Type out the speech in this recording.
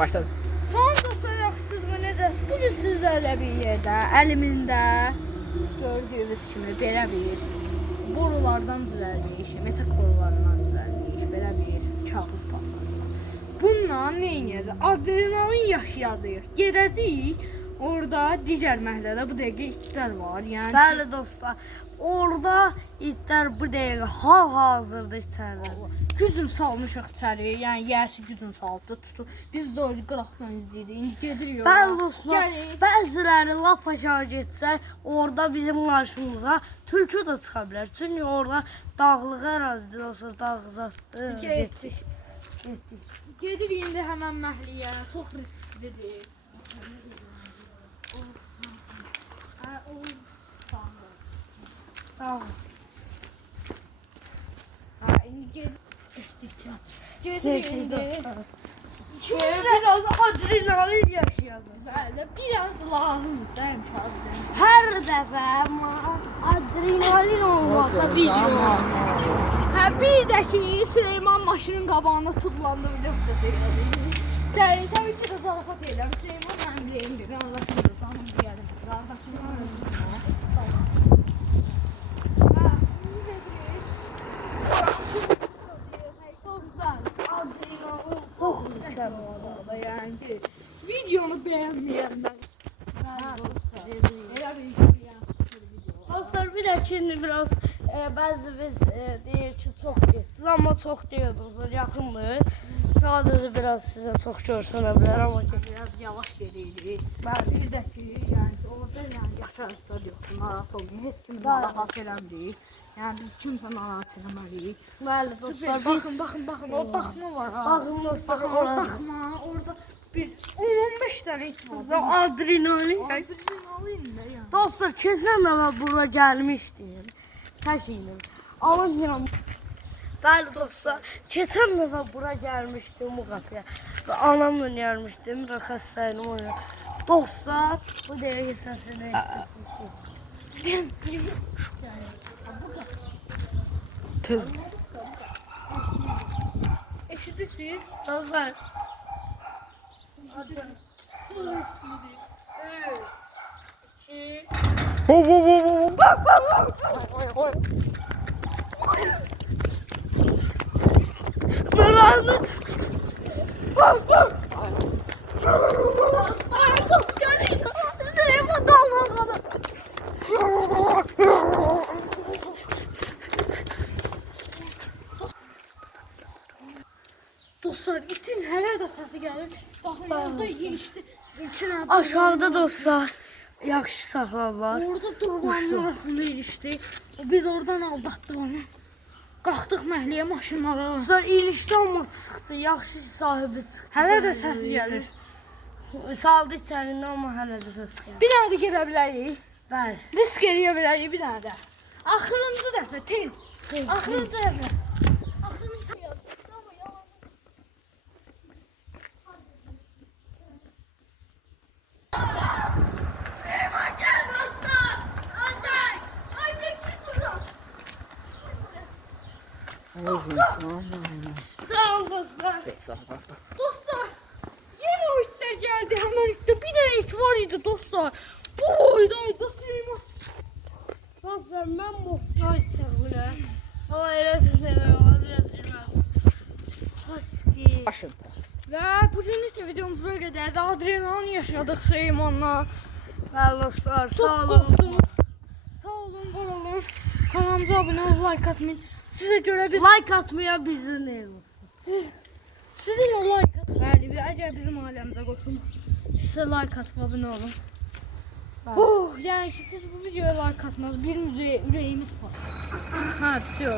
Başladı. Son da soraksızmı necəsiz? Bugün sizlərlə bir yerdə, əlimində gördüyünüz kimi belə bir borulardan düzəldiyiş, metak borularından düzəldiyiş, belə bir kağız parçası. Bununla nə edəcəyik? Adrenalin yaşayacağıq. Gedəcəyik. Orada digər məhəllədə bu dəqiqə itlər var. Yəni Bəli dostlar, orada itlər bu dəqiqə hal-hazırda içəridə. gücün salmışıq içəri. Yəni yəsi gücün salıb da tutur. Biz də o qıraqdan izləyirik. İndi gedirik ora. Bəli dostlar, Gəlirik. bəziləri lap aşağı getsə, orada bizim qarşımıza tülkü də çıxa bilər. Çünki orada dağlıq ərazidir, dostlar, dağ Getdik. Gedirik indi həmən məhəlləyə. Çox risklidir. Tamam. İndi gedirik indi. Biraz adrenalin yaşayacağız. Bəli, biraz lazımdır da hemşahıdır. Hər dəfə adrenalin olmasa video. Hə bir də ki, Süleyman maşının qabağına tullandı videoda seyredik. Təbii ki də zarafat edirəm. Süleyman mənim reyimdir. Anlaşılır. Tamam deyəlim. Çox güzel Orada yəni videonu bəyənməyənlər. Elə bir video. Dostlar bir də ki biraz bəzi biz deyir ki çox getdik, amma çox deyil dostlar, yaxındır. Sadəcə biraz sizə çox görsənə bilər, amma ki Biraz yavaş gedirik. bəli. Bir də ki, yəni orada yəni yaşar yoxdur, narahat olmayın. Heç kim narahat eləmirik. Yəni biz kimsə narahat eləməliyik. Bəli dostlar, Dostlar, baxın, o daxma var ha. baxın dostlar, Baxın, o daxma, orada bir 10-15 dənə it var. adrenalin. Adrenalin də yəni. Dostlar, keçən dəfə bura gəlmişdim. Təşkilim. Amma inanın. Bəli dostlar, keçən dəfə bura gəlmişdim bu qapıya. Və anamla gəlmişdim, Raxas sayılım oyuna. Dostlar, bu dəqiqə səsini eşitirsiniz ki. Tez. Eşidirsiniz? Dostlar, Hov hov hov hov. Narazı. Ay, dost gəlir. Süleyman dalmadı. Dostlar, itin hələ də səsi gəlir. Baxın, orada yerişdi. Aşağıda dostlar, yaxşı saxlarlar. Orada durmanın arasında yerişdi. Biz oradan aldatdıq onu. Qalxdıq məhəlləyə maşınlara. Dostlar, ilişdi amma çıxdı, yaxşı sahibi çıxdı. Hələ də səs gəlir. Saldı içərindən, amma hələ də səs gəlir. Bir dənə də gedə bilərik. Bəli. Risk eləyə bilərik bir dənə də. Axırıncı dəfə tez. Axırıncı dəfə. Axırıncı Sağ ol dostlar. Dostlar, yeni o itlər gəldi. Həmən itdə bir dənə it var idi dostlar. Bu boydaydı Süleyman. Dostlar, mən muhtaç səhvünə. Ama elə seviyorum, biraz bilmez. Husky. Başın. Və bugünlük də videomuz belə qədərdir. Adrenalin yaşadıq Süleymanla. Bəli dostlar, Çox sağ olun. qorxdum. Sağ olun, var olun. Kanalımıza abunə olun, like atmayın. Sizə görə biz... Like atmaya bizden ne olsun. Sizin o like atın. Bəli, əgər bizim ailəmizə qoşulun. Sizə like atıb abunə olun. Oh, yəni ki siz bu videoya like atmanız bir ürəyimiz var. Ha, все.